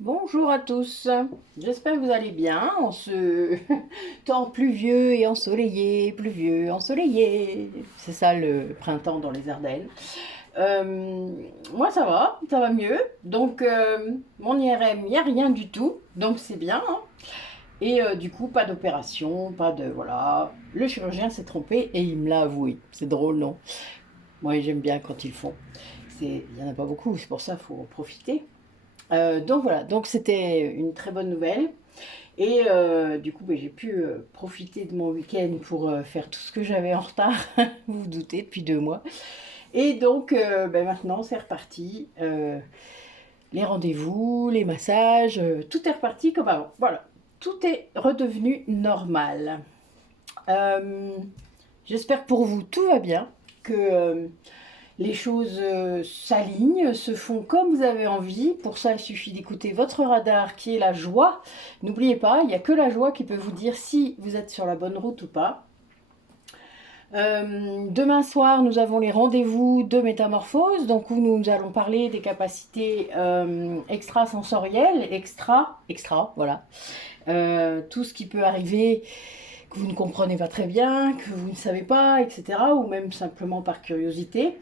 Bonjour à tous, j'espère que vous allez bien en ce temps pluvieux et ensoleillé, pluvieux, ensoleillé. C'est ça le printemps dans les Ardennes. Moi ça va mieux. Donc mon IRM, il n'y a rien du tout, donc c'est bien, hein. Et du coup, pas d'opération, pas de... Voilà. Le chirurgien s'est trompé et il me l'a avoué. C'est drôle, non? Moi j'aime bien quand ils le font. Il n'y en a pas beaucoup, c'est pour ça qu'il faut en profiter. Donc voilà, donc c'était une très bonne nouvelle. Et du coup, ben, j'ai pu profiter de mon week-end pour faire tout ce que j'avais en retard, vous vous doutez, depuis 2 mois. Et donc ben, maintenant, c'est reparti. Les rendez-vous, les massages, tout est reparti comme avant. Voilà, tout est redevenu normal. Euh, J'espère que pour vous, tout va bien, que les choses s'alignent, se font comme vous avez envie. Pour ça, il suffit d'écouter votre radar qui est la joie. N'oubliez pas, il n'y a que la joie qui peut vous dire si vous êtes sur la bonne route ou pas. Demain soir, nous avons les rendez-vous de métamorphose, donc où nous allons parler des capacités extrasensorielles, voilà. Tout ce qui peut arriver que vous ne comprenez pas très bien, que vous ne savez pas, etc. Ou même simplement par curiosité.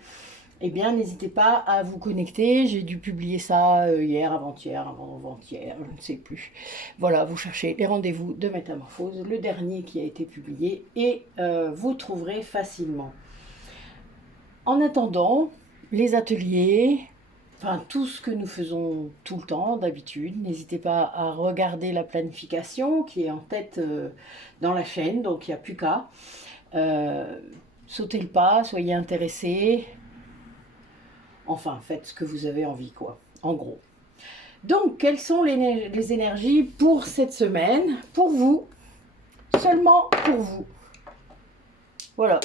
Eh bien, n'hésitez pas à vous connecter. J'ai dû publier ça hier, avant-hier, avant-hier, je ne sais plus. Voilà, vous cherchez les rendez-vous de métamorphose, le dernier qui a été publié, et vous trouverez facilement. En attendant, les ateliers, enfin tout ce que nous faisons tout le temps d'habitude, n'hésitez pas à regarder la planification qui est en tête dans la chaîne, donc il n'y a plus qu'à. Sautez le pas, soyez intéressés. Enfin, faites ce que vous avez envie, quoi, en gros. Donc, quelles sont les énergies pour cette semaine? Pour vous, seulement pour vous. Voilà.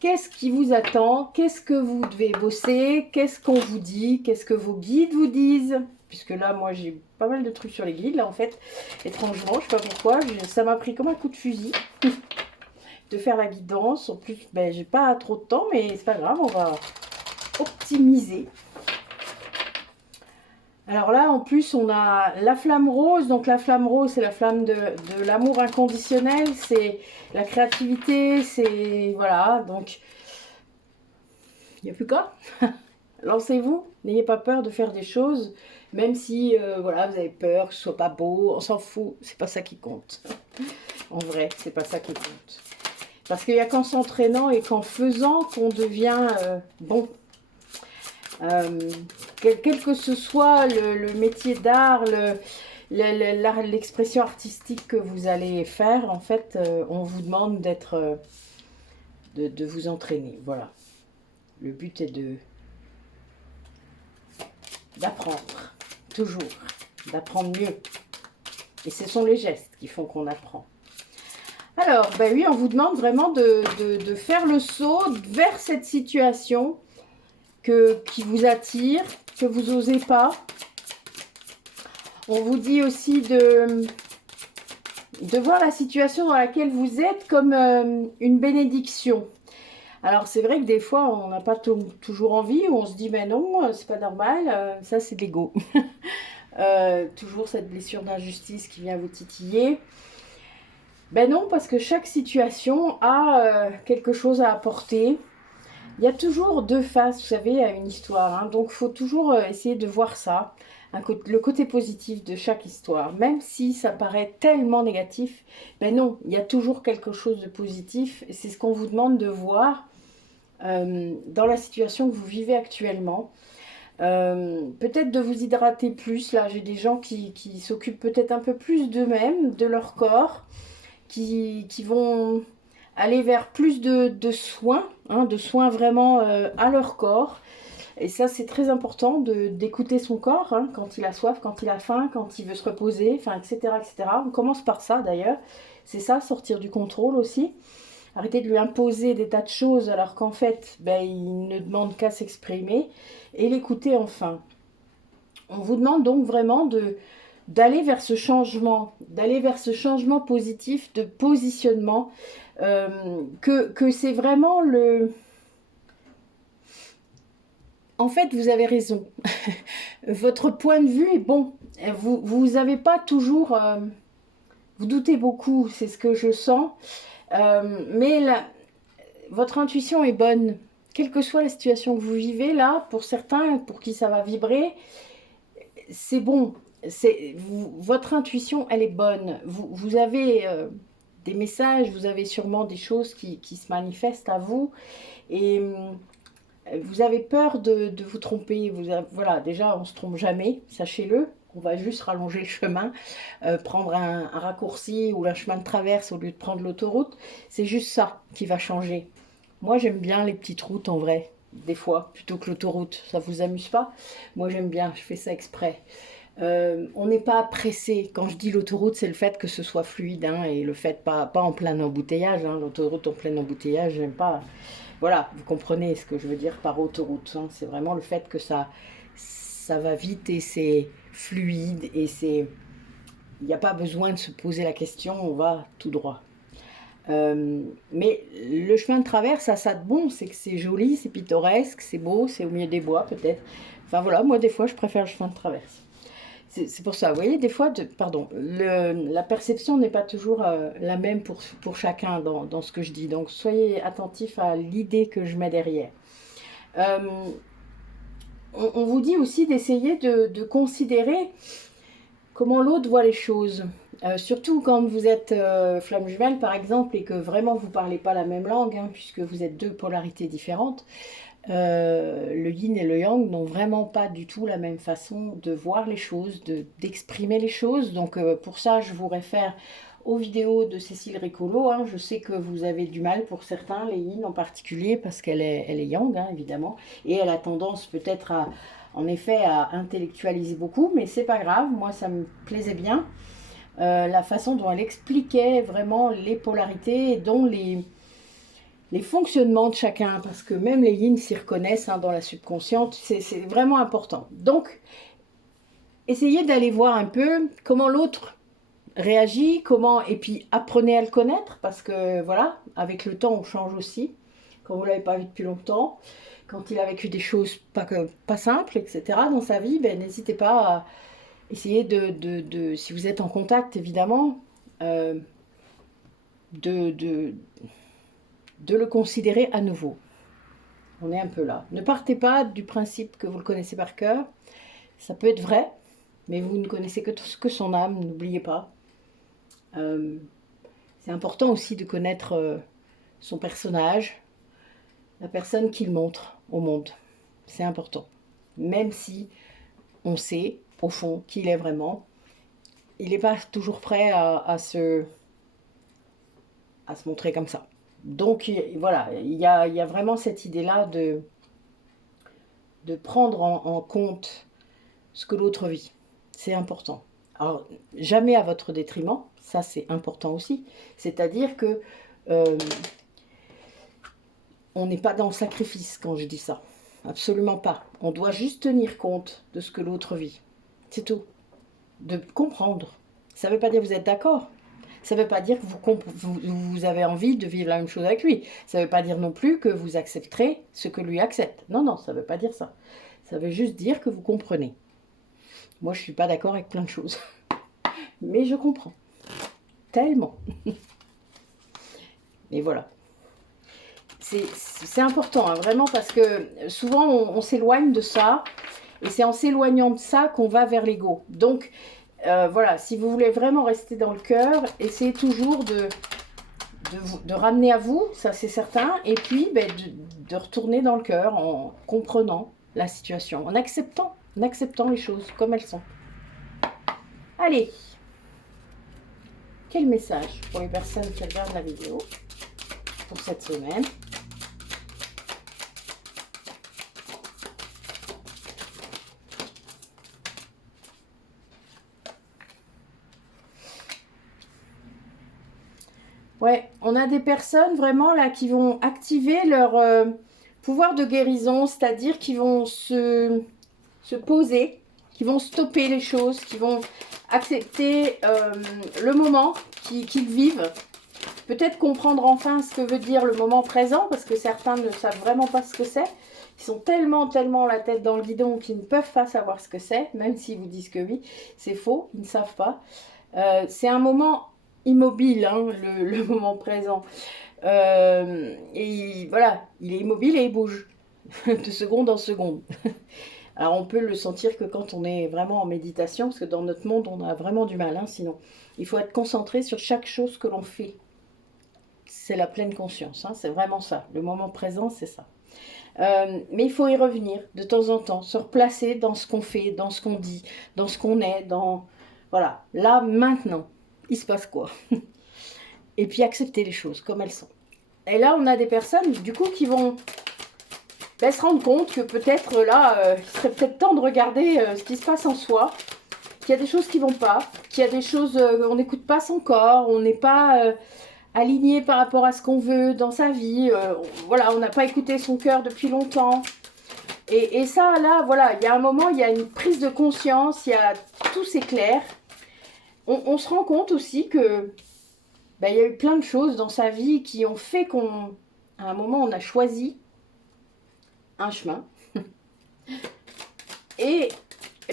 Qu'est-ce qui vous attend? Qu'est-ce que vous devez bosser? Qu'est-ce qu'on vous dit? Qu'est-ce que vos guides vous disent? Puisque là, moi, j'ai pas mal de trucs sur les guides, là, en fait. Étrangement, je sais pas pourquoi. Ça m'a pris comme un coup de fusil de faire la guidance. En plus, ben, j'ai pas trop de temps, mais c'est pas grave, on va optimiser. Alors là, en plus, on a la flamme rose. Donc la flamme rose, c'est la flamme de l'amour inconditionnel. C'est la créativité, c'est... Voilà, donc il n'y a plus qu'à. Lancez-vous, n'ayez pas peur de faire des choses. Même si voilà, vous avez peur que ce soit pas beau, on s'en fout. C'est pas ça qui compte. En vrai, c'est pas ça qui compte. Parce qu'il n'y a qu'en s'entraînant et qu'en faisant qu'on devient bon. Quel que ce soit le métier d'art, l'expression artistique que vous allez faire, en fait, on vous demande de vous entraîner. Voilà. Le but est d'apprendre, toujours, d'apprendre mieux. Et ce sont les gestes qui font qu'on apprend. Alors, ben oui, on vous demande vraiment de faire le saut vers cette situation qui vous attire, que vous n'osez pas. On vous dit aussi de voir la situation dans laquelle vous êtes comme une bénédiction. Alors c'est vrai que des fois on n'a pas toujours envie, ou on se dit mais non, c'est pas normal, ça c'est de l'ego. Toujours cette blessure d'injustice qui vient vous titiller. Ben non, parce que chaque situation a quelque chose à apporter. Il y a toujours deux faces, vous savez, à une histoire, hein. Donc il faut toujours essayer de voir ça, le côté positif de chaque histoire. Même si ça paraît tellement négatif, ben non, il y a toujours quelque chose de positif. Et c'est ce qu'on vous demande de voir dans la situation que vous vivez actuellement. Peut-être de vous hydrater plus. Là, j'ai des gens qui s'occupent peut-être un peu plus d'eux-mêmes, de leur corps, qui vont aller vers plus de soins, hein, de soins vraiment à leur corps. Et ça, c'est très important d'écouter son corps, hein, quand il a soif, quand il a faim, quand il veut se reposer, enfin, etc., etc. On commence par ça, d'ailleurs. C'est ça, sortir du contrôle aussi. Arrêter de lui imposer des tas de choses alors qu'en fait, ben, il ne demande qu'à s'exprimer. Et l'écouter enfin. On vous demande donc vraiment d'aller vers ce changement, positif de positionnement, que c'est vraiment le... En fait, vous avez raison. Votre point de vue est bon. Vous n'avez pas toujours... vous doutez beaucoup, c'est ce que je sens. Mais votre intuition est bonne. Quelle que soit la situation que vous vivez, là, pour certains, pour qui ça va vibrer, c'est bon. Votre intuition, elle est bonne. Vous avez des messages, vous avez sûrement des choses qui se manifestent à vous. Et vous avez peur de vous tromper. Voilà, déjà, on ne se trompe jamais, sachez-le. On va juste rallonger le chemin, prendre un raccourci ou un chemin de traverse au lieu de prendre l'autoroute. C'est juste ça qui va changer. Moi, j'aime bien les petites routes en vrai, des fois, plutôt que l'autoroute. Ça vous amuse pas? Moi, j'aime bien, je fais ça exprès. On n'est pas pressé. Quand je dis l'autoroute, c'est le fait que ce soit fluide, hein, et le fait pas en plein embouteillage. Hein, l'autoroute en plein embouteillage, j'aime pas. Voilà, vous comprenez ce que je veux dire par autoroute. Hein, c'est vraiment le fait que ça va vite et c'est fluide et c'est... Il n'y a pas besoin de se poser la question, on va tout droit. Mais le chemin de traverse a ça de bon, c'est que c'est joli, c'est pittoresque, c'est beau, c'est au milieu des bois peut-être. Enfin voilà, moi des fois je préfère le chemin de traverse. C'est pour ça, vous voyez, des fois, la perception n'est pas toujours la même pour chacun dans ce que je dis. Donc soyez attentifs à l'idée que je mets derrière. On vous dit aussi d'essayer de considérer comment l'autre voit les choses. Surtout quand vous êtes flamme jumelle, par exemple, et que vraiment vous ne parlez pas la même langue, hein, puisque vous êtes deux polarités différentes. Le yin et le yang n'ont vraiment pas du tout la même façon de voir les choses, d'exprimer les choses. Donc pour ça, je vous réfère aux vidéos de Cécile Récolo. Hein. Je sais que vous avez du mal pour certains, les yin en particulier, parce qu'elle est yang, hein, évidemment. Et elle a tendance peut-être en effet à intellectualiser beaucoup, mais c'est pas grave, moi ça me plaisait bien. La façon dont elle expliquait vraiment les polarités, dont les fonctionnements de chacun, parce que même les yin s'y reconnaissent, hein, dans la subconsciente, c'est vraiment important. Donc, essayez d'aller voir un peu comment l'autre réagit, et puis apprenez à le connaître, parce que voilà, avec le temps on change aussi. Quand vous ne l'avez pas vu depuis longtemps, quand il a vécu des choses pas simples, etc. dans sa vie, ben, n'hésitez pas à essayer si vous êtes en contact évidemment, de le considérer à nouveau. On est un peu là. Ne partez pas du principe que vous le connaissez par cœur. Ça peut être vrai, mais vous ne connaissez que son âme, n'oubliez pas. C'est important aussi de connaître son personnage, la personne qu'il montre au monde. C'est important. Même si on sait, au fond, qui il est vraiment, il n'est pas toujours prêt à se montrer comme ça. Donc voilà, il y a vraiment cette idée-là de prendre en compte ce que l'autre vit. C'est important. Alors, jamais à votre détriment, ça c'est important aussi. C'est-à-dire que on n'est pas dans le sacrifice quand je dis ça. Absolument pas. On doit juste tenir compte de ce que l'autre vit. C'est tout. De comprendre. Ça ne veut pas dire que vous êtes d'accord. Ça ne veut pas dire que vous avez envie de vivre la même chose avec lui. Ça ne veut pas dire non plus que vous accepterez ce que lui accepte. Non, non, ça ne veut pas dire ça. Ça veut juste dire que vous comprenez. Moi, je ne suis pas d'accord avec plein de choses. Mais je comprends. Tellement. Et voilà. C'est important, hein, vraiment, parce que souvent, on s'éloigne de ça. Et c'est en s'éloignant de ça qu'on va vers l'ego. Donc, voilà, si vous voulez vraiment rester dans le cœur, essayez toujours de ramener à vous, ça c'est certain, et puis ben, de retourner dans le cœur en comprenant la situation, en acceptant les choses comme elles sont. Allez, quel message pour les personnes qui regardent la vidéo pour cette semaine? Ouais, on a des personnes vraiment là qui vont activer leur pouvoir de guérison, c'est-à-dire qui vont se poser, qui vont stopper les choses, qui vont accepter le moment qu'ils vivent. Peut-être comprendre enfin ce que veut dire le moment présent, parce que certains ne savent vraiment pas ce que c'est. Ils sont tellement, tellement la tête dans le guidon qu'ils ne peuvent pas savoir ce que c'est, même s'ils vous disent que oui, c'est faux, ils ne savent pas. C'est un moment immobile, hein, le moment présent. Et voilà, il est immobile et il bouge de seconde en seconde. Alors on peut le sentir que quand on est vraiment en méditation, parce que dans notre monde on a vraiment du mal, hein, sinon. Il faut être concentré sur chaque chose que l'on fait. C'est la pleine conscience, hein, c'est vraiment ça. Le moment présent, c'est ça. Mais il faut y revenir de temps en temps, se replacer dans ce qu'on fait, dans ce qu'on dit, dans ce qu'on est, dans... Voilà, là, maintenant, il se passe quoi? Et puis accepter les choses comme elles sont. Et là, on a des personnes, du coup, qui vont se rendre compte que peut-être là, il serait peut-être temps de regarder ce qui se passe en soi, qu'il y a des choses qui vont pas, qu'il y a des choses, on n'écoute pas son corps, on n'est pas aligné par rapport à ce qu'on veut dans sa vie, voilà, on n'a pas écouté son cœur depuis longtemps. Et ça, là, voilà, il y a un moment, il y a une prise de conscience, il y a tout s'éclaire. On se rend compte aussi que il y a eu plein de choses dans sa vie qui ont fait qu'à un moment, on a choisi un chemin. Et,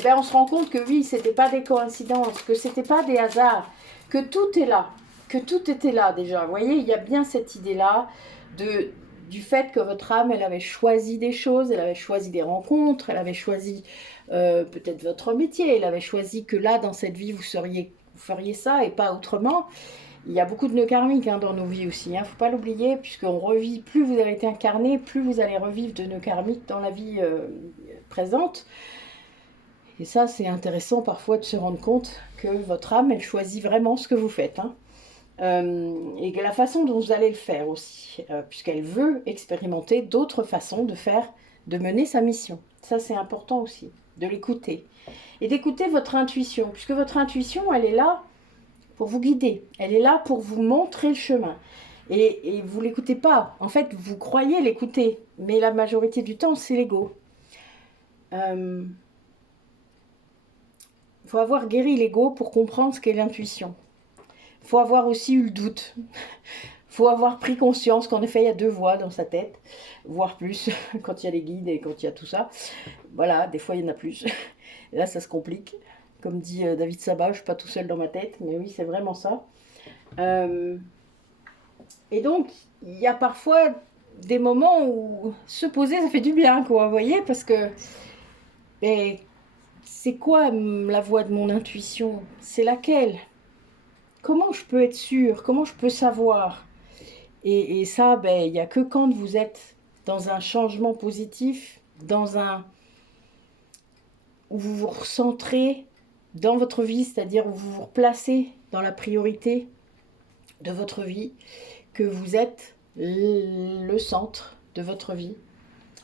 on se rend compte que oui, c'était pas des coïncidences, que c'était pas des hasards, que tout est là, que tout était là déjà. Vous voyez, il y a bien cette idée-là du fait que votre âme, elle avait choisi des choses, elle avait choisi des rencontres, elle avait choisi peut-être votre métier, elle avait choisi que là, dans cette vie, vous feriez ça et pas autrement. Il y a beaucoup de nœuds karmiques dans nos vies aussi, faut pas l'oublier, puisqu'on revit, plus vous avez été incarné, plus vous allez revivre de nœuds karmiques dans la vie présente. Et ça, c'est intéressant parfois de se rendre compte que votre âme, elle choisit vraiment ce que vous faites. Et que la façon dont vous allez le faire aussi, puisqu'elle veut expérimenter d'autres façons de mener sa mission. Ça, c'est important aussi, de l'écouter. Et d'écouter votre intuition, puisque votre intuition, elle est là pour vous guider. Elle est là pour vous montrer le chemin. Et vous ne l'écoutez pas. En fait, vous croyez l'écouter, mais la majorité du temps, c'est l'ego. Il faut avoir guéri l'ego pour comprendre ce qu'est l'intuition. Il faut avoir aussi eu le doute. Il faut avoir pris conscience qu'en effet, il y a deux voix dans sa tête, voire plus, quand il y a les guides et quand il y a tout ça. Voilà, des fois, il y en a plus. Et là, ça se complique. Comme dit David Sabat, je ne suis pas tout seul dans ma tête, mais oui, c'est vraiment ça. Et donc, il y a parfois des moments où se poser, ça fait du bien, quoi, vous voyez, parce que c'est quoi la voix de mon intuition? C'est laquelle? Comment je peux être sûre? Comment je peux savoir? Et ça, il n'y a que quand vous êtes dans un changement positif, où vous vous recentrez dans votre vie, c'est-à-dire où vous vous replacez dans la priorité de votre vie, que vous êtes le centre de votre vie,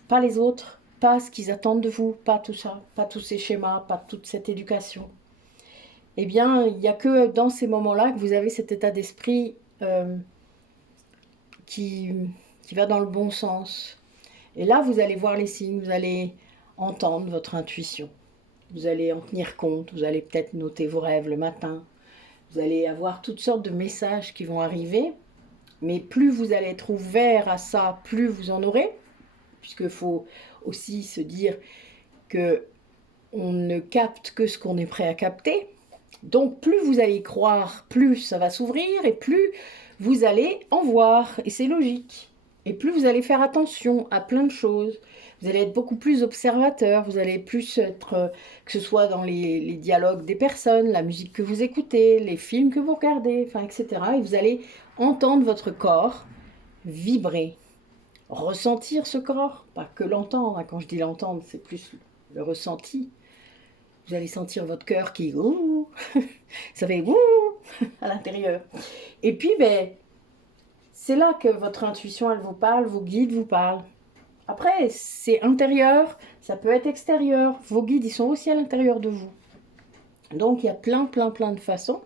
pas les autres, pas ce qu'ils attendent de vous, pas tout ça, pas tous ces schémas, pas toute cette éducation. Eh bien, il n'y a que dans ces moments-là que vous avez cet état d'esprit qui va dans le bon sens. Et là, vous allez voir les signes, vous allez entendre votre intuition. Vous allez en tenir compte, vous allez peut-être noter vos rêves le matin. Vous allez avoir toutes sortes de messages qui vont arriver. Mais plus vous allez être ouvert à ça, plus vous en aurez. Puisqu'il faut aussi se dire que on ne capte que ce qu'on est prêt à capter. Donc plus vous allez y croire, plus ça va s'ouvrir et plus vous allez en voir. Et c'est logique. Et plus vous allez faire attention à plein de choses. Vous allez être beaucoup plus observateur, vous allez plus être, que ce soit dans les dialogues des personnes, la musique que vous écoutez, les films que vous regardez, etc. Et vous allez entendre votre corps vibrer, ressentir ce corps, pas que l'entendre. Quand je dis l'entendre, c'est plus le ressenti. Vous allez sentir votre cœur qui ouh, ça fait ouh à l'intérieur. Et puis, c'est là que votre intuition, elle vous parle, vos guides vous parlent. Après, c'est intérieur, ça peut être extérieur. Vos guides, ils sont aussi à l'intérieur de vous. Donc, il y a plein de façons.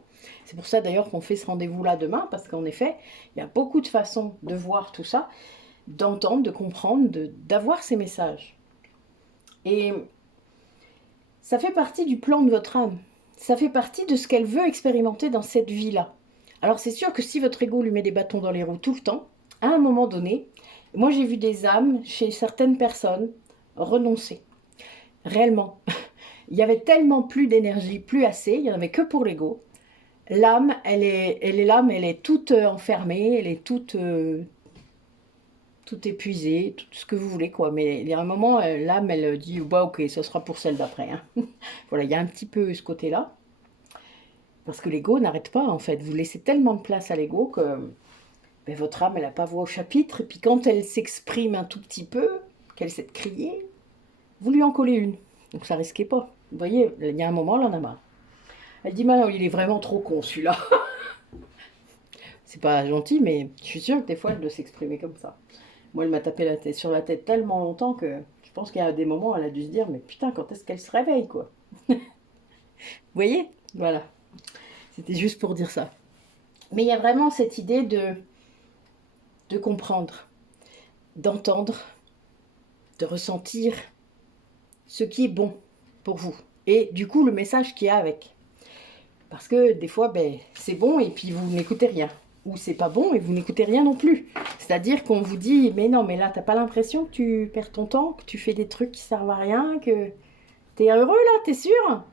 C'est pour ça d'ailleurs qu'on fait ce rendez-vous-là demain, parce qu'en effet, il y a beaucoup de façons de voir tout ça, d'entendre, de comprendre, d'avoir ces messages. Et ça fait partie du plan de votre âme. Ça fait partie de ce qu'elle veut expérimenter dans cette vie-là. Alors, c'est sûr que si votre ego lui met des bâtons dans les roues tout le temps, à un moment donné, moi j'ai vu des âmes chez certaines personnes renoncer. Réellement. Il y avait tellement plus d'énergie, plus assez, il n'y en avait que pour l'ego. L'âme, elle est là, mais elle est toute enfermée, elle est toute épuisée, tout ce que vous voulez, quoi. Mais il y a un moment, l'âme, elle dit, bah ok, ce sera pour celle d'après. Hein. Voilà, il y a un petit peu ce côté-là. Parce que l'ego n'arrête pas, en fait. Vous laissez tellement de place à l'ego que ben, votre âme, elle n'a pas voix au chapitre. Et puis quand elle s'exprime un tout petit peu, qu'elle sait de crier, vous lui en collez une. Donc ça risquait pas. Vous voyez, il y a un moment, elle en a marre. Elle dit, Manon, il est vraiment trop con, celui-là. C'est pas gentil, mais je suis sûre que des fois, elle doit s'exprimer comme ça. Moi, elle m'a tapé la tête sur la tête tellement longtemps que je pense qu'il y a des moments, elle a dû se dire, mais putain, quand est-ce qu'elle se réveille, quoi. Vous voyez? Voilà. C'était juste pour dire ça. Mais il y a vraiment cette idée de comprendre, d'entendre, de ressentir ce qui est bon pour vous. Et du coup, le message qu'il y a avec. Parce que des fois, ben, c'est bon et puis vous n'écoutez rien. Ou c'est pas bon et vous n'écoutez rien non plus. C'est-à-dire qu'on vous dit, mais non, mais là, t'as pas l'impression que tu perds ton temps, que tu fais des trucs qui servent à rien, que t'es heureux là, t'es sûr?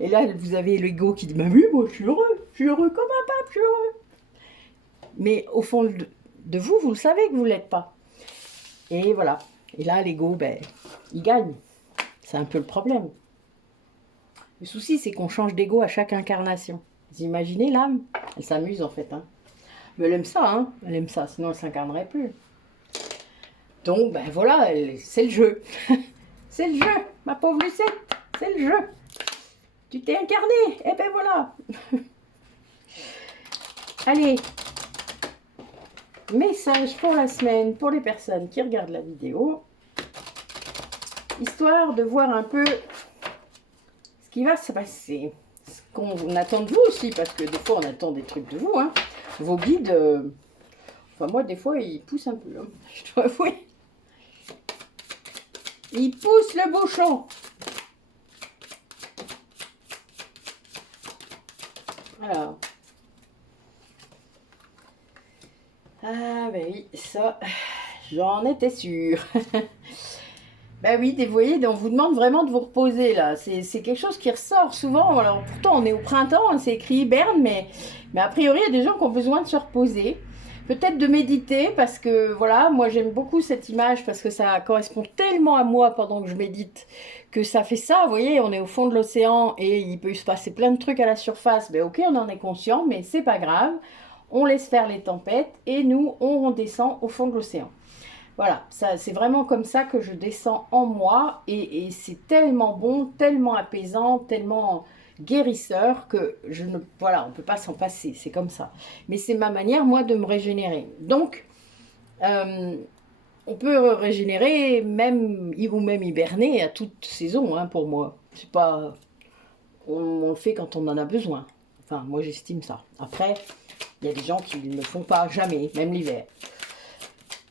Et là, vous avez l'ego qui dit, bah oui, moi je suis heureux comme un pape, je suis heureux. Mais au fond de vous, vous le savez que vous ne l'êtes pas. Et voilà. Et là, l'ego, ben, il gagne. C'est un peu le problème. Le souci, c'est qu'on change d'ego à chaque incarnation. Vous imaginez l'âme? Elle s'amuse en fait. Hein. Mais elle aime ça, hein. Elle aime ça, sinon elle ne s'incarnerait plus. Donc, ben voilà, c'est le jeu. C'est le jeu, ma pauvre Lucette. C'est le jeu. Tu t'es incarné. Et ben voilà. Allez. Message pour la semaine pour les personnes qui regardent la vidéo. Histoire de voir un peu ce qui va se passer. Ce qu'on attend de vous aussi, parce que des fois on attend des trucs de vous. Hein. Vos guides, enfin moi des fois ils poussent un peu, hein, je dois avouer. Ils poussent le bouchon. Alors. Ah ben oui, ça, j'en étais sûre. Ben oui, vous voyez, on vous demande vraiment de vous reposer là. C'est quelque chose qui ressort souvent. Alors pourtant, on est au printemps, c'est écrit hiberne, mais a priori, il y a des gens qui ont besoin de se reposer. Peut-être de méditer, parce que voilà, moi j'aime beaucoup cette image, parce que ça correspond tellement à moi pendant que je médite, que ça fait ça. Vous voyez, on est au fond de l'océan et il peut se passer plein de trucs à la surface. Ben ok, on en est conscient, mais c'est pas grave. On laisse faire les tempêtes et nous, on descend au fond de l'océan. Voilà, c'est vraiment comme ça que je descends en moi et c'est tellement bon, tellement apaisant, tellement guérisseur que voilà, on ne peut pas s'en passer, c'est comme ça. Mais c'est ma manière, moi, de me régénérer. Donc, on peut régénérer même, ou même hiberner à toute saison, hein, pour moi. C'est pas, on le fait quand on en a besoin. Enfin, moi, j'estime ça. Après, il y a des gens qui ne le font pas jamais, même l'hiver.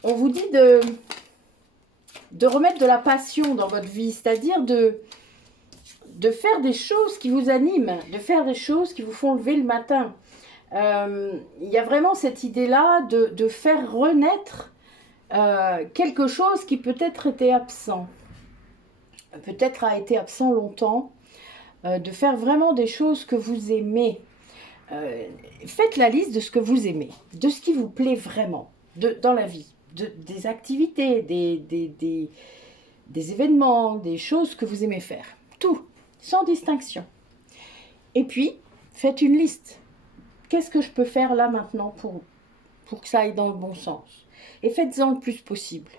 On vous dit de remettre de la passion dans votre vie, c'est-à-dire de faire des choses qui vous animent, de faire des choses qui vous font lever le matin. Il y a vraiment cette idée-là de faire renaître quelque chose qui peut-être était absent, peut-être a été absent longtemps, de faire vraiment des choses que vous aimez. Faites la liste de ce que vous aimez, de ce qui vous plaît vraiment dans la vie. Des activités, des événements, des choses que vous aimez faire. Tout, sans distinction. Et puis, faites une liste. Qu'est-ce que je peux faire là maintenant pour que ça aille dans le bon sens? Et faites-en le plus possible.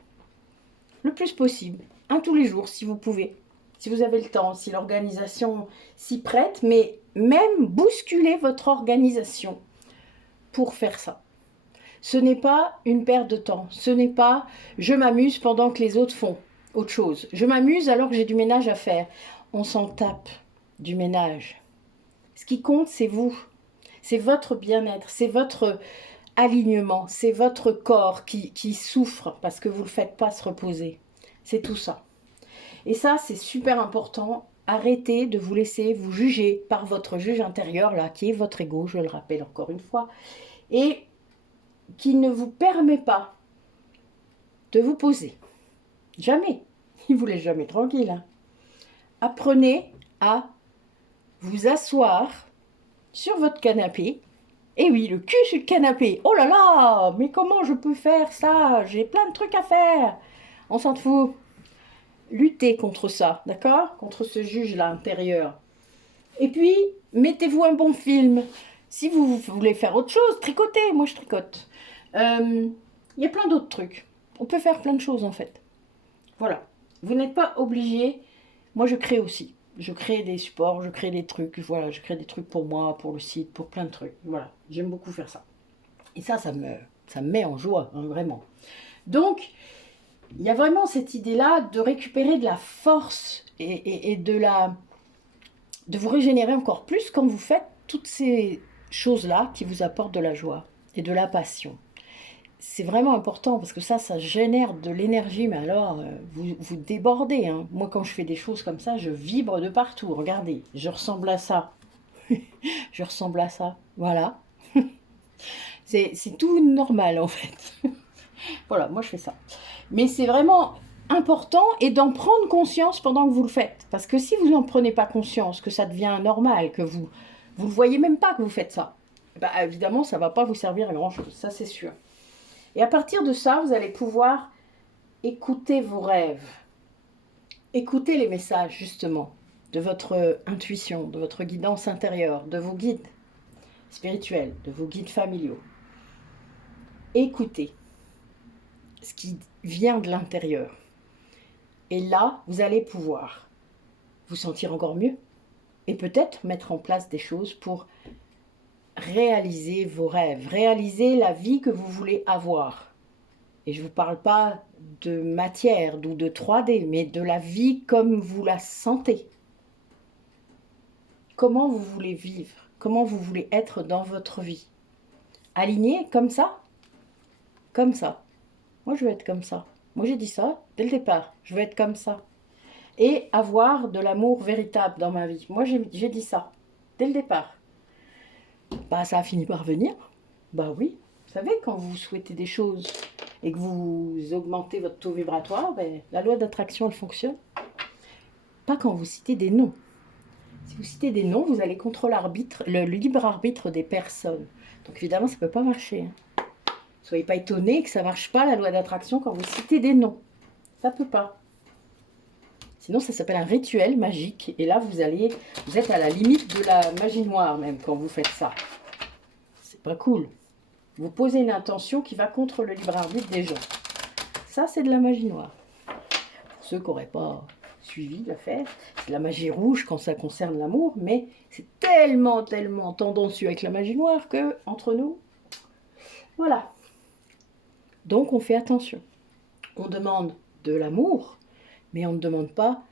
Le plus possible. Un tous les jours, si vous pouvez. Si vous avez le temps, si l'organisation s'y prête. Mais même bousculer votre organisation pour faire ça. Ce n'est pas une perte de temps. Ce n'est pas je m'amuse pendant que les autres font autre chose. Je m'amuse alors que j'ai du ménage à faire. On s'en tape du ménage. Ce qui compte, c'est vous. C'est votre bien-être. C'est votre alignement. C'est votre corps qui souffre parce que vous ne le faites pas se reposer. C'est tout ça. Et ça, c'est super important. Arrêtez de vous laisser vous juger par votre juge intérieur, là, qui est votre ego, je le rappelle encore une fois. Et qui ne vous permet pas de vous poser. Jamais. il vous laisse jamais tranquille. Hein. Apprenez à vous asseoir sur votre canapé. Et oui, le cul sur le canapé. Oh là là, mais comment je peux faire ça? J'ai plein de trucs à faire. On s'en fout. Luttez contre ça, d'accord? Contre ce juge-là intérieur. Et puis, mettez-vous un bon film. Si vous voulez faire autre chose, tricotez. Moi, je tricote. Il y a plein d'autres trucs. On peut faire plein de choses, en fait. Voilà. Vous n'êtes pas obligé. Moi, je crée aussi. Je crée des supports, je crée des trucs. Voilà, je crée des trucs pour moi, pour le site, pour plein de trucs. Voilà, j'aime beaucoup faire ça. Et ça me met en joie, hein, vraiment. Donc, il y a vraiment cette idée-là de récupérer de la force et de vous régénérer encore plus quand vous faites toutes ces choses-là qui vous apportent de la joie et de la passion. C'est vraiment important parce que ça génère de l'énergie, mais alors vous débordez. Hein. Moi, quand je fais des choses comme ça, je vibre de partout. Regardez, je ressemble à ça. Je ressemble à ça. Voilà. C'est tout normal en fait. Voilà, moi je fais ça. Mais c'est vraiment important et d'en prendre conscience pendant que vous le faites. Parce que si vous n'en prenez pas conscience, que ça devient normal, que vous ne voyez même pas que vous faites ça, bah, évidemment, ça ne va pas vous servir à grand-chose, ça c'est sûr. Et à partir de ça, vous allez pouvoir écouter vos rêves. Écoutez les messages, justement, de votre intuition, de votre guidance intérieure, de vos guides spirituels, de vos guides familiaux. Écoutez ce qui vient de l'intérieur. Et là, vous allez pouvoir vous sentir encore mieux et peut-être mettre en place des choses pour réaliser vos rêves, réaliser la vie que vous voulez avoir. Et je ne vous parle pas de matière ou de 3D, mais de la vie comme vous la sentez. Comment vous voulez vivre, comment vous voulez être dans votre vie. Aligné comme ça? Comme ça. Moi, je veux être comme ça. Moi, j'ai dit ça dès le départ. Je veux être comme ça. Et avoir de l'amour véritable dans ma vie. Moi, j'ai dit ça dès le départ. Bah, ça a fini par venir. Bah oui. Vous savez, quand vous souhaitez des choses et que vous augmentez votre taux vibratoire, ben, la loi d'attraction, elle fonctionne. Pas quand vous citez des noms. Si vous citez des noms, vous allez contre le libre arbitre des personnes. Donc évidemment, ça ne peut pas marcher. Hein. Soyez pas étonnés que ça ne marche pas, la loi d'attraction, quand vous citez des noms. Ça ne peut pas. Sinon, ça s'appelle un rituel magique. Et là, vous êtes à la limite de la magie noire, même, quand vous faites ça. C'est pas cool. Vous posez une intention qui va contre le libre arbitre des gens. Ça, c'est de la magie noire. Pour ceux qui n'auraient pas suivi l'affaire, c'est de la magie rouge quand ça concerne l'amour, mais c'est tellement tendancieux avec la magie noire que, entre nous, voilà. Donc, on fait attention. On demande de l'amour, mais on ne demande pas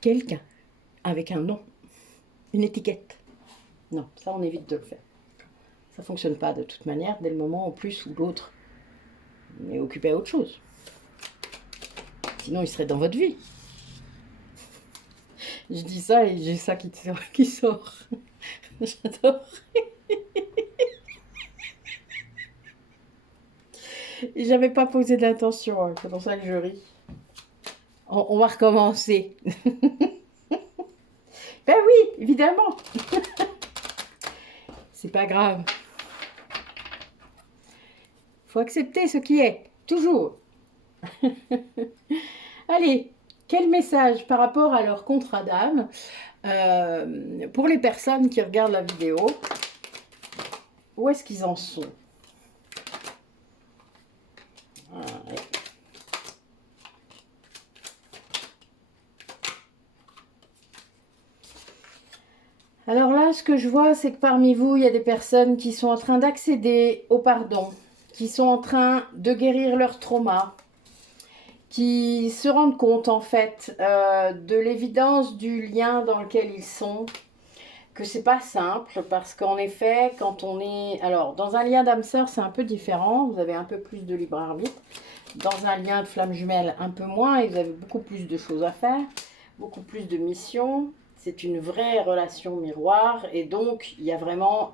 quelqu'un avec un nom, une étiquette. Non, ça, on évite de le faire. Ça ne fonctionne pas de toute manière, dès le moment en plus où l'autre est occupé à autre chose. Sinon, il serait dans votre vie. Je dis ça et j'ai ça qui sort. J'adore. Et j'avais pas posé d'intention, hein. C'est pour ça que je ris. On va recommencer. Ben oui, évidemment. C'est pas grave. Faut accepter ce qui est, toujours. Allez, quel message par rapport à leur contrat d'âme pour les personnes qui regardent la vidéo, où est-ce qu'ils en sont? Ouais. Alors là, ce que je vois, c'est que parmi vous, il y a des personnes qui sont en train d'accéder au pardon, qui sont en train de guérir leur trauma, qui se rendent compte en fait de l'évidence du lien dans lequel ils sont, que c'est pas simple parce qu'en effet, quand on est... Alors, dans un lien d'âme sœur, c'est un peu différent, vous avez un peu plus de libre arbitre. Dans un lien de flamme jumelle, un peu moins, et vous avez beaucoup plus de choses à faire, beaucoup plus de missions. C'est une vraie relation miroir, et donc, il y a vraiment...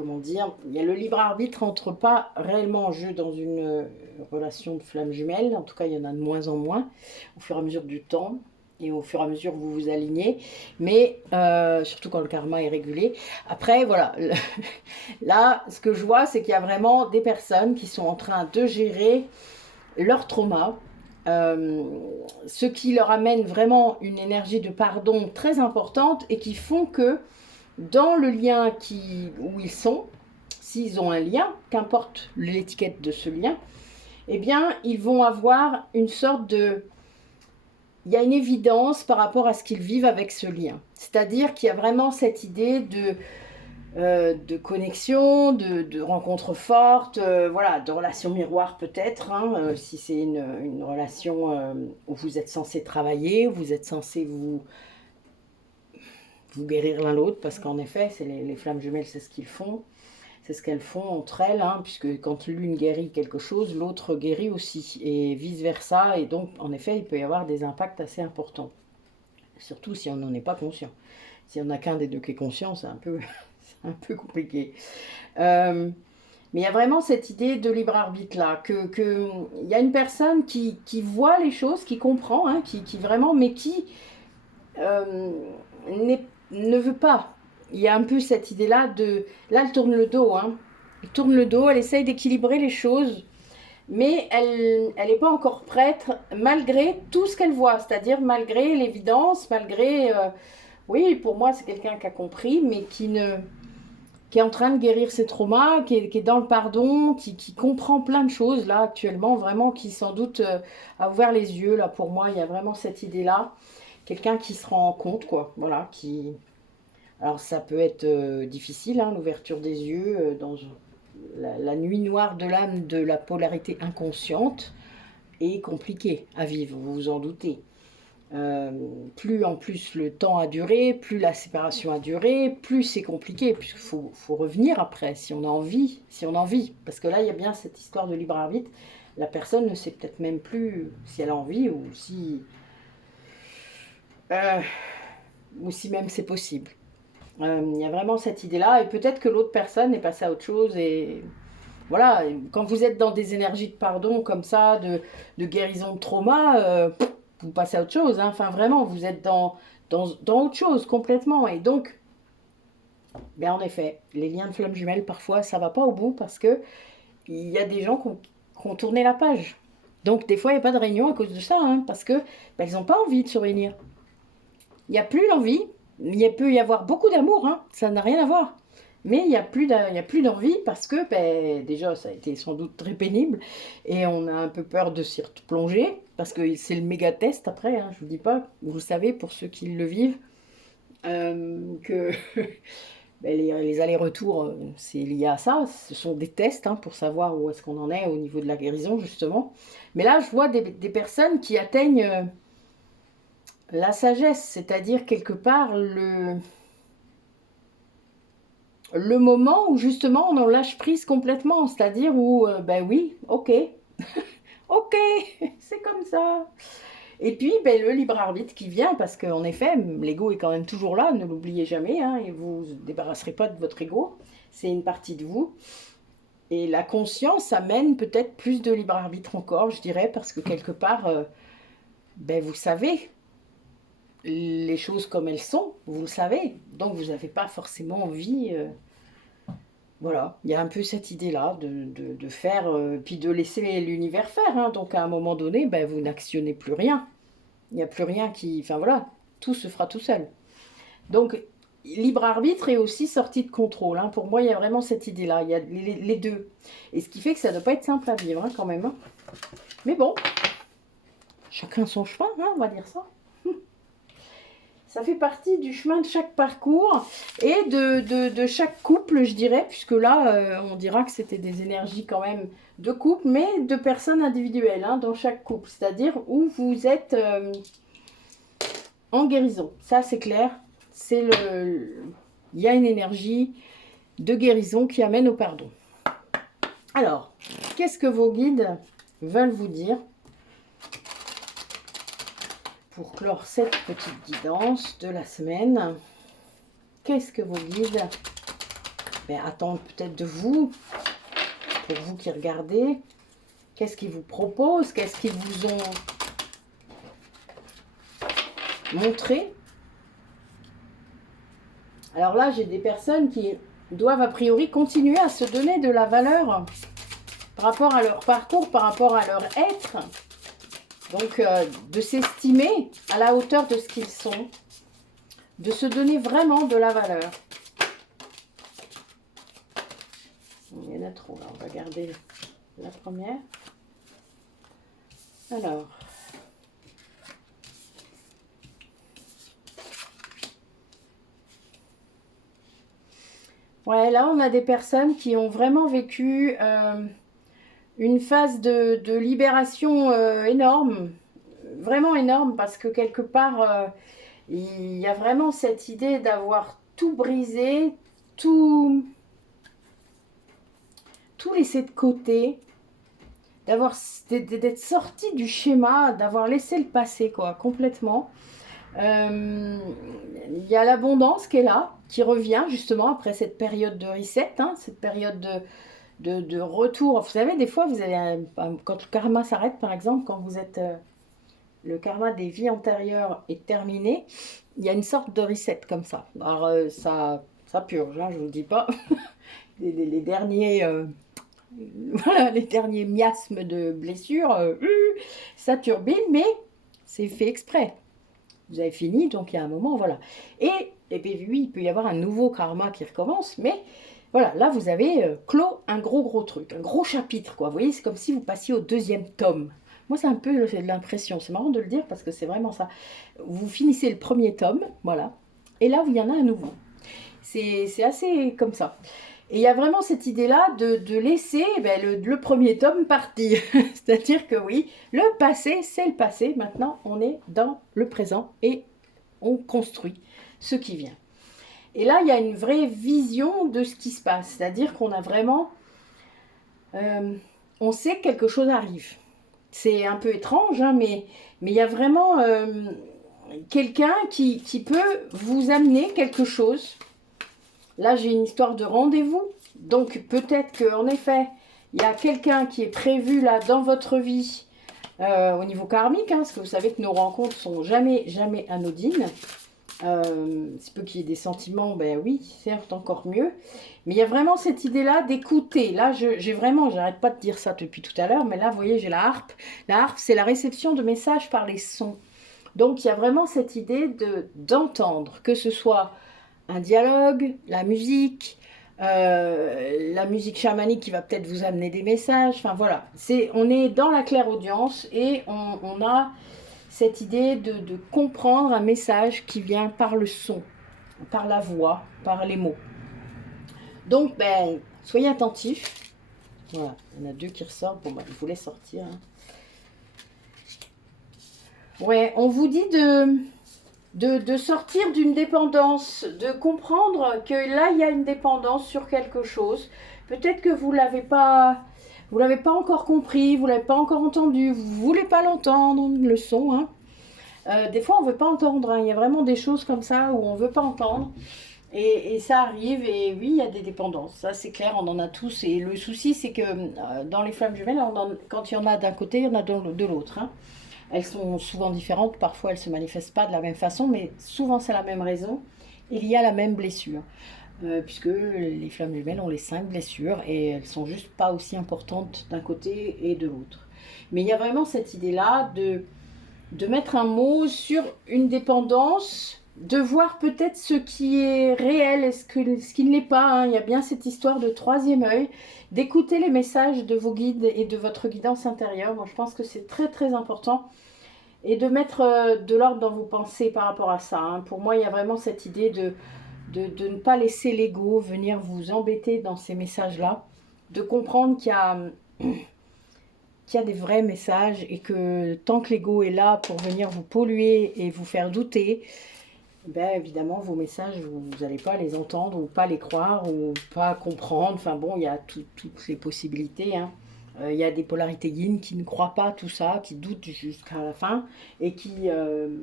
comment dire, il y a le libre arbitre n'entre pas réellement en jeu dans une relation de flamme jumelle. En tout cas, il y en a de moins en moins au fur et à mesure du temps et au fur et à mesure que vous vous alignez. Mais surtout quand le karma est régulé. Après, voilà. Là, ce que je vois, c'est qu'il y a vraiment des personnes qui sont en train de gérer leur trauma. Ce qui leur amène vraiment une énergie de pardon très importante et qui font que dans le lien où ils sont, s'ils ont un lien, qu'importe l'étiquette de ce lien, eh bien, ils vont avoir une sorte de... Il y a une évidence par rapport à ce qu'ils vivent avec ce lien. C'est-à-dire qu'il y a vraiment cette idée de connexion, de rencontres fortes, voilà, de relations miroirs peut-être, hein, si c'est une relation où vous êtes censé travailler, où vous êtes censé vous guérir l'un l'autre, parce qu'en effet, c'est les flammes jumelles, c'est ce qu'ils font, c'est ce qu'elles font entre elles, hein, puisque quand l'une guérit quelque chose, l'autre guérit aussi, et vice-versa, et donc, en effet, il peut y avoir des impacts assez importants, surtout si on n'en est pas conscient. Si on n'a qu'un des deux qui est conscient, c'est un peu compliqué. Mais il y a vraiment cette idée de libre arbitre là, il y a une personne qui voit les choses, qui comprend, hein, qui vraiment, mais qui ne veut pas. Il y a un peu cette idée là de... Là, elle tourne le dos, hein. Elle tourne le dos, elle essaye d'équilibrer les choses, mais elle n'est pas encore prête, malgré tout ce qu'elle voit, c'est-à-dire malgré l'évidence, malgré... oui, pour moi, c'est quelqu'un qui a compris, mais qui est en train de guérir ses traumas, qui est dans le pardon, qui comprend plein de choses, là, actuellement, vraiment, qui sans doute a ouvert les yeux, là, pour moi, il y a vraiment cette idée-là. Quelqu'un qui se rend compte, quoi, voilà, qui... Alors, ça peut être difficile, hein, l'ouverture des yeux, dans la nuit noire de l'âme de la polarité inconsciente, est compliquée à vivre, vous vous en doutez. Plus en plus le temps a duré, plus la séparation a duré, plus c'est compliqué, puisqu'il faut revenir après, si on a envie, parce que là il y a bien cette histoire de libre arbitre, la personne ne sait peut-être même plus si elle a envie ou si même c'est possible. Il y a vraiment cette idée-là, et peut-être que l'autre personne est passée à autre chose, et voilà, quand vous êtes dans des énergies de pardon comme ça, de guérison de trauma, vous passez à autre chose, hein. Enfin vraiment, vous êtes dans autre chose complètement. Et donc, ben en effet, les liens de flammes jumelles, parfois, ça va pas au bout parce que il y a des gens qui ont tourné la page. Donc des fois, il n'y a pas de réunion à cause de ça, hein, parce que ben, ils n'ont pas envie de se réunir. Il n'y a plus l'envie, il peut y avoir beaucoup d'amour, hein, ça n'a rien à voir. Mais il n'y a plus d'envie parce que ben, déjà ça a été sans doute très pénible et on a un peu peur de s'y replonger parce que c'est le méga test après, hein, je vous dis pas, vous le savez pour ceux qui le vivent, que ben, les allers-retours c'est lié à ça, ce sont des tests, hein, pour savoir où est-ce qu'on en est au niveau de la guérison justement. Mais là je vois des personnes qui atteignent la sagesse, c'est-à-dire quelque part le moment où justement on en lâche prise complètement, c'est-à-dire où, ben oui, ok, ok, c'est comme ça. Et puis ben, le libre arbitre qui vient, parce qu'en effet, l'ego est quand même toujours là, ne l'oubliez jamais, hein, et vous ne vous débarrasserez pas de votre ego, c'est une partie de vous. Et la conscience amène peut-être plus de libre arbitre encore, je dirais, parce que quelque part, ben, vous savez les choses comme elles sont, vous le savez, donc vous n'avez pas forcément envie... Voilà, il y a un peu cette idée-là de faire, puis de laisser l'univers faire, hein. Donc à un moment donné, ben, vous n'actionnez plus rien. Il n'y a plus rien qui... Enfin voilà, tout se fera tout seul. Donc libre arbitre est aussi sortie de contrôle, hein. Pour moi, il y a vraiment cette idée-là, il y a les deux. Et ce qui fait que ça ne doit pas être simple à vivre, hein, quand même, hein. Mais bon, chacun son chemin, hein, on va dire ça. Ça fait partie du chemin de chaque parcours et de chaque couple, je dirais, puisque là, on dira que c'était des énergies quand même de couple, mais de personnes individuelles, hein, dans chaque couple. C'est-à-dire où vous êtes en guérison. Ça, c'est clair. Il y a une énergie de guérison qui amène au pardon. Alors, qu'est-ce que vos guides veulent vous dire pour clore cette petite guidance de la semaine? Qu'est-ce que vos guides attendent peut-être de vous, pour vous qui regardez. Qu'est-ce qu'ils vous proposent? Qu'est-ce qu'ils vous ont montré? Alors là, j'ai des personnes qui doivent a priori continuer à se donner de la valeur par rapport à leur parcours, par rapport à leur être. Donc, de s'estimer à la hauteur de ce qu'ils sont, de se donner vraiment de la valeur. Il y en a trop, là. On va garder la première. Alors. Ouais, là, on a des personnes qui ont vraiment vécu une phase de libération énorme. Vraiment énorme, parce que quelque part, il y a vraiment cette idée d'avoir tout brisé, tout laissé de côté, d'être sorti du schéma, d'avoir laissé le passé, quoi, complètement. Il y a l'abondance qui est là, qui revient justement après cette période de reset, hein, cette période de retour. Vous savez, des fois, vous avez quand le karma s'arrête, par exemple, quand vous êtes le karma des vies antérieures est terminé, il y a une sorte de reset comme ça. Alors ça purge, hein, je vous le dis pas. les derniers voilà, les derniers miasmes de blessures, ça turbine, mais c'est fait exprès. Vous avez fini, donc il y a un moment, voilà. Et puis oui, il peut y avoir un nouveau karma qui recommence, mais voilà, là vous avez clos un gros truc, un gros chapitre, quoi. Vous voyez, c'est comme si vous passiez au 2e tome. Moi, c'est un peu l'impression, c'est marrant de le dire parce que c'est vraiment ça. Vous finissez le 1er tome, voilà, et là, il y en a un nouveau. C'est assez comme ça. Et il y a vraiment cette idée-là de laisser le 1er tome partir. C'est-à-dire que oui, le passé, c'est le passé. Maintenant, on est dans le présent et on construit ce qui vient. Et là, il y a une vraie vision de ce qui se passe. C'est-à-dire qu'on a vraiment... on sait que quelque chose arrive. C'est un peu étrange, hein, mais il y a vraiment quelqu'un qui peut vous amener quelque chose. Là, j'ai une histoire de rendez-vous. Donc, peut-être qu'en effet, il y a quelqu'un qui est prévu là dans votre vie au niveau karmique. Hein, parce que vous savez que nos rencontres sont jamais anodines. C'est peu qu'il y ait des sentiments, ben oui, certes, encore mieux. Mais il y a vraiment cette idée-là d'écouter. Là, j'arrête pas de dire ça depuis tout à l'heure, mais là, vous voyez, j'ai la harpe. La harpe, c'est la réception de messages par les sons. Donc, il y a vraiment cette idée d'entendre, que ce soit un dialogue, la musique chamanique qui va peut-être vous amener des messages. Enfin, voilà. On est dans la clairaudience et on a cette idée de comprendre un message qui vient par le son, par la voix, par les mots. Donc, soyez attentifs. Voilà, il y en a 2 qui ressortent. Bon, il faut les sortir. Hein. Ouais, on vous dit de sortir d'une dépendance, de comprendre que là, il y a une dépendance sur quelque chose. Peut-être que vous l'avez pas encore compris, vous l'avez pas encore entendu, vous voulez pas l'entendre, le son, hein. Des fois, on veut pas entendre. Hein. Il y a vraiment des choses comme ça où on veut pas entendre. Et ça arrive. Et oui, il y a des dépendances. Ça, c'est clair, on en a tous. Et le souci, c'est que dans les flammes jumelles, quand il y en a d'un côté, il y en a de l'autre. Hein. Elles sont souvent différentes. Parfois, elles ne se manifestent pas de la même façon. Mais souvent, c'est la même raison. Il y a la même blessure. Puisque les flammes jumelles ont les 5 blessures. Et elles sont juste pas aussi importantes d'un côté et de l'autre. Mais il y a vraiment cette idée-là de mettre un mot sur une dépendance, de voir peut-être ce qui est réel et ce qui ne l'est pas. Hein. Il y a bien cette histoire de 3e œil, d'écouter les messages de vos guides et de votre guidance intérieure. Moi, je pense que c'est très important. Et de mettre de l'ordre dans vos pensées par rapport à ça. Hein. Pour moi, il y a vraiment cette idée de ne pas laisser l'ego venir vous embêter dans ces messages-là. De comprendre qu'il y a des vrais messages et que tant que l'ego est là pour venir vous polluer et vous faire douter, évidemment vos messages vous n'allez pas les entendre ou pas les croire ou pas comprendre. Enfin bon, il y a toutes les possibilités. Hein. Il y a des polarités yin qui ne croient pas tout ça, qui doutent jusqu'à la fin et qui,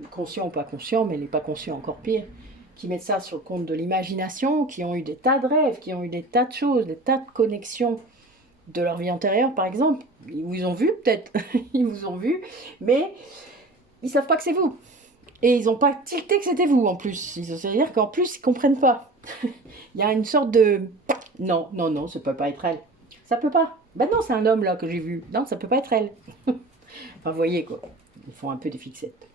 conscient ou pas conscient, mais les pas conscients encore pire, qui mettent ça sur le compte de l'imagination, qui ont eu des tas de rêves, qui ont eu des tas de choses, des tas de connexions de leur vie antérieure, par exemple. Ils vous ont vu, peut-être, ils vous ont vu, mais ils savent pas que c'est vous. Et ils n'ont pas tilté que c'était vous, en plus. C'est-à-dire qu'en plus, ils comprennent pas. Il y a une sorte de... Non, non, non, ça peut pas être elle. Ça peut pas. Ben non, c'est un homme, là, que j'ai vu. Non, ça peut pas être elle. Enfin, vous voyez, quoi. Ils font un peu des fixettes.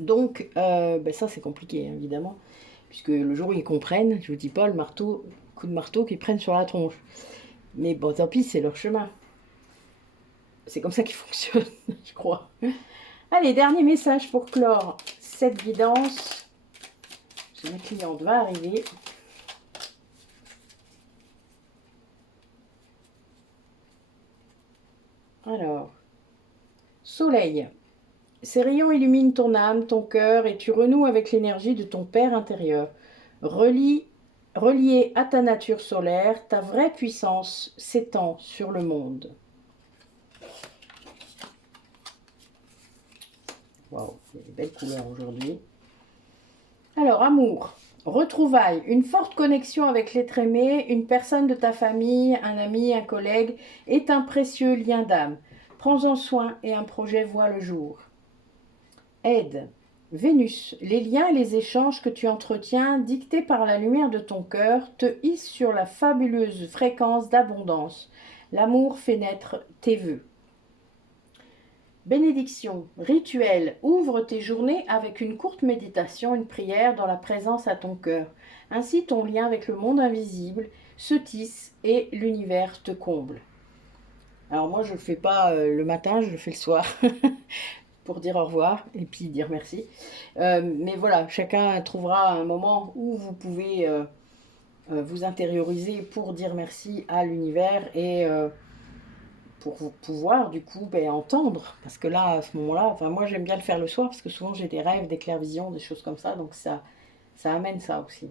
Donc, ben ça, c'est compliqué, hein, évidemment. Puisque le jour où ils comprennent, je vous dis pas, le marteau, coup de marteau qu'ils prennent sur la tronche. Mais bon, tant pis, c'est leur chemin. C'est comme ça qu'ils fonctionnent, je crois. Allez, dernier message pour clore cette guidance. Ma cliente va arriver. Alors, soleil. Ces rayons illuminent ton âme, ton cœur, et tu renoues avec l'énergie de ton Père intérieur. Relié à ta nature solaire, ta vraie puissance s'étend sur le monde. Waouh, il y a des belles couleurs aujourd'hui. Alors, amour. Retrouvailles, une forte connexion avec l'être aimé, une personne de ta famille, un ami, un collègue, est un précieux lien d'âme. Prends-en soin et un projet voit le jour. Aide. Vénus, les liens et les échanges que tu entretiens, dictés par la lumière de ton cœur, te hissent sur la fabuleuse fréquence d'abondance. L'amour fait naître tes vœux. Bénédiction, rituel, ouvre tes journées avec une courte méditation, une prière dans la présence à ton cœur. Ainsi ton lien avec le monde invisible se tisse et l'univers te comble. Alors moi je ne le fais pas le matin, je le fais le soir pour dire au revoir et puis dire merci. Mais voilà, chacun trouvera un moment où vous pouvez vous intérioriser pour dire merci à l'univers et... pour pouvoir du coup entendre, parce que là à ce moment-là, enfin moi j'aime bien le faire le soir parce que souvent j'ai des rêves, des clairvisions, des choses comme ça, donc ça amène ça aussi.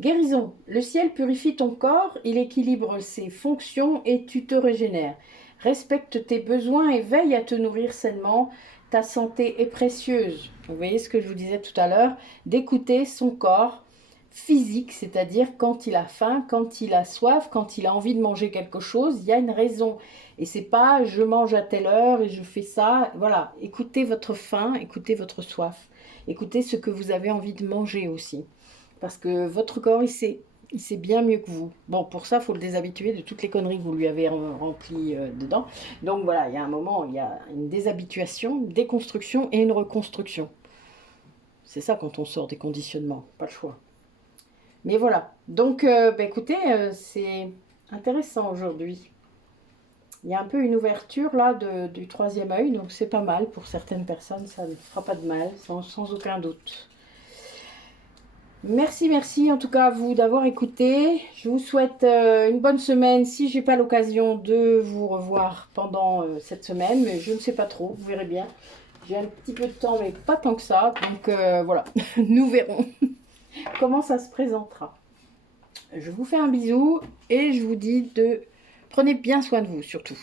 Guérison, le ciel purifie ton corps, il équilibre ses fonctions et tu te régénères. Respecte tes besoins et veille à te nourrir sainement, ta santé est précieuse. Vous voyez ce que je vous disais tout à l'heure, d'écouter son corps physique, c'est-à-dire quand il a faim, quand il a soif, quand il a envie de manger quelque chose, il y a une raison. Et c'est pas je mange à telle heure et je fais ça. Voilà, écoutez votre faim, écoutez votre soif, écoutez ce que vous avez envie de manger aussi. Parce que votre corps, il sait bien mieux que vous. Bon, pour ça, il faut le déshabituer de toutes les conneries que vous lui avez remplies dedans. Donc voilà, il y a un moment, il y a une déshabituation, une déconstruction et une reconstruction. C'est ça quand on sort des conditionnements, pas le choix. Mais voilà, donc écoutez, c'est intéressant aujourd'hui. Il y a un peu une ouverture là du troisième œil, donc c'est pas mal pour certaines personnes, ça ne fera pas de mal, sans aucun doute. Merci, merci en tout cas à vous d'avoir écouté. Je vous souhaite une bonne semaine si j'ai pas l'occasion de vous revoir pendant cette semaine, mais je ne sais pas trop, vous verrez bien. J'ai un petit peu de temps, mais pas tant que ça, donc voilà, nous verrons comment ça se présentera. Je vous fais un bisou et je vous dis de prenez bien soin de vous surtout.